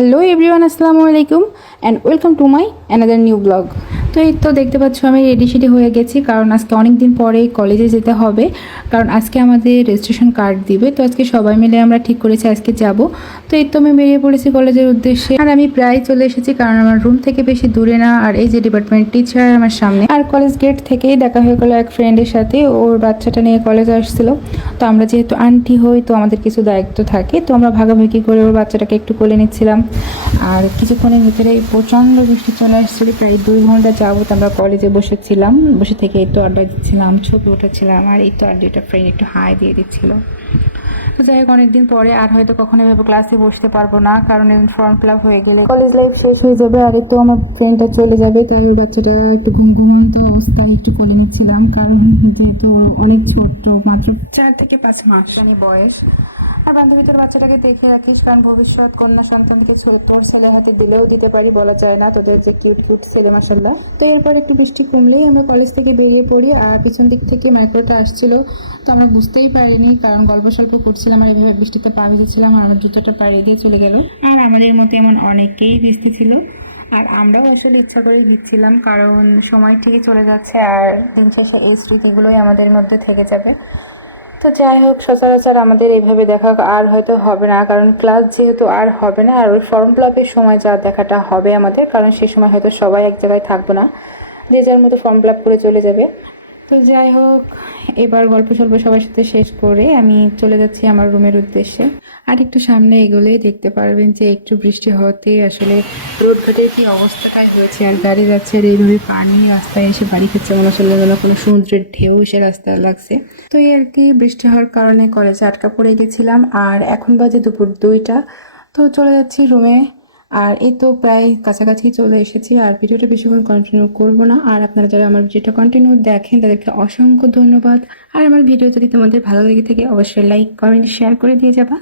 Hello everyone, আসসালামু আলাইকুম and welcome to my another new blog. তো এই তো দেখতে পাচ্ছ আমি রেডি সেডি হয়ে গেছি, কারণ আজকে অনেক দিন পরে কলেজে যেতে হবে। কারণ আজকে আমাদের রেজিস্ট্রেশন কার্ড দিবে, তো আজকে সবাই মিলে আমরা ঠিক করেছি আজকে যাব। তো এই তো আমি বেরিয়ে পড়েছি কলেজের উদ্দেশ্যে, আর আমি প্রায় চলে এসেছি কারণ আমার রুম থেকে বেশি দূরে না। আর এই যে ডিপার্টমেন্ট টিচার আমার সামনে, আর কলেজ গেট থেকেই দেখা হয়ে গেলো এক ফ্রেন্ডের সাথে, ওর বাচ্চাটা নিয়ে কলেজে আসছিল। তো আমরা যেহেতু আন্টি হই তো আমাদের কিছু দায়িত্ব থাকে, তো আমরা ভাগাভাগি করে ওর বাচ্চাটাকে একটু কোলে নিচ্ছিলাম। আর কিছুক্ষণের ভিতরে প্রচণ্ড বৃষ্টি চলে আসছিল, প্রায় 2 ঘন্টা যাবত আমরা কলেজে বসেছিলাম। বসে থেকে এই তো আড্ডা দিচ্ছিলাম, ছবি উঠেছিলাম, আর এই তো আড্ডাটা ফ্রেন্ড একটু হাই দিয়ে দিচ্ছিল। তো যাই হোক, অনেকদিন পরে আর হয়তো কখনো এভাবে ক্লাসে বসতে পারবো না, কারণ ফর্ম ফিল আপ হয়ে গেলে কলেজ লাইফ শেষ হয়ে যাবে। আর এই তো আমার ফ্রেন্ডটা চলে যাবে, তাই ওর বাচ্চাটা একটু ঘুমঘুমান্ত অবস্থায় একটু কোলে নিচ্ছিলাম, কারণ যেহেতু ওর অনেক ছোট্ট, মাত্র 4 থেকে 5 মাস বয়স। আর বান্ধবী তোর বাচ্চাটাকে দেখে রাখিস, কারণ ভবিষ্যৎ কন্যা সন্তানকে তোর ছেলের হাতে দিলেও দিতে পারি, বলা যায় না, তোদের যে কিউট কিউট ছেলে মাসাল্লাহ। তো এরপর একটু বৃষ্টি কমলেই আমরা কলেজ থেকে বেরিয়ে পড়ি, আর পিছন দিক থেকে মাইক্রোটা আসছিল। তো আমরা বুঝতেই পারিনি, কারণ গল্প স্বল্প করছিলাম আর এভাবে বৃষ্টিতে পা ভিজেছিলাম, আর আমার জুতোটা পাড়িয়ে দিয়ে চলে গেল। আর আমাদের মতো এমন অনেকেই ভিজতে ছিল, আর আমরাও আসলে ইচ্ছা করেই ভিজছিলাম, কারণ সময় ঠিকই চলে যাচ্ছে, আর দিন শেষে এই স্মৃতিগুলোই আমাদের মধ্যে থেকে যাবে। তো যাই হোক, সচরাচর আমাদের এইভাবে দেখা আর হয়তো হবে না, কারণ ক্লাস যেহেতু আর হবে না, আর ওই ফর্ম ফিল আপের সময় যা দেখাটা হবে আমাদের, কারণ সে সময় হয়তো সবাই এক জায়গায় থাকবো না, যে যার মতো ফর্ম ফিল আপ করে চলে যাবে। তো যাই হোক, এবার গল্প সল্প সবার সাথে শেষ করে আমি চলে যাচ্ছি আমার রুমের উদ্দেশ্যে। আর একটু সামনে এগোলেই দেখতে পারবেন যে একটু বৃষ্টি হতে আসলে রোডঘাটের কি অবস্থাটাই হয়েছে, আর গাড়ি যাচ্ছে আর এইভাবে পানি রাস্তায় এসে বাড়ি খেচ্ছে, মনে হচ্ছে যেন কোনো সমুদ্রের ঢেউ এসে রাস্তায় লাগছে। তো এই আর কি, বৃষ্টি হওয়ার কারণে কলেজে আটকা পড়ে গেছিলাম, আর এখন বাজে দুপুর 2টা। তো চলে যাচ্ছি রুমে। আর এই তো প্রায় কাছাকাছি চলে এসেছি, আর ভিডিওটা বেশিক্ষণ কন্টিনিউ করব না। আর আপনারা যারা আমার ভিডিওটা কন্টিনিউ দেখেন তাদেরকে অসংখ্য ধন্যবাদ। আর আমার ভিডিও যদি তোমাদের ভালো লেগে থাকে অবশ্যই লাইক কমেন্ট শেয়ার করে দিয়ে যাবা।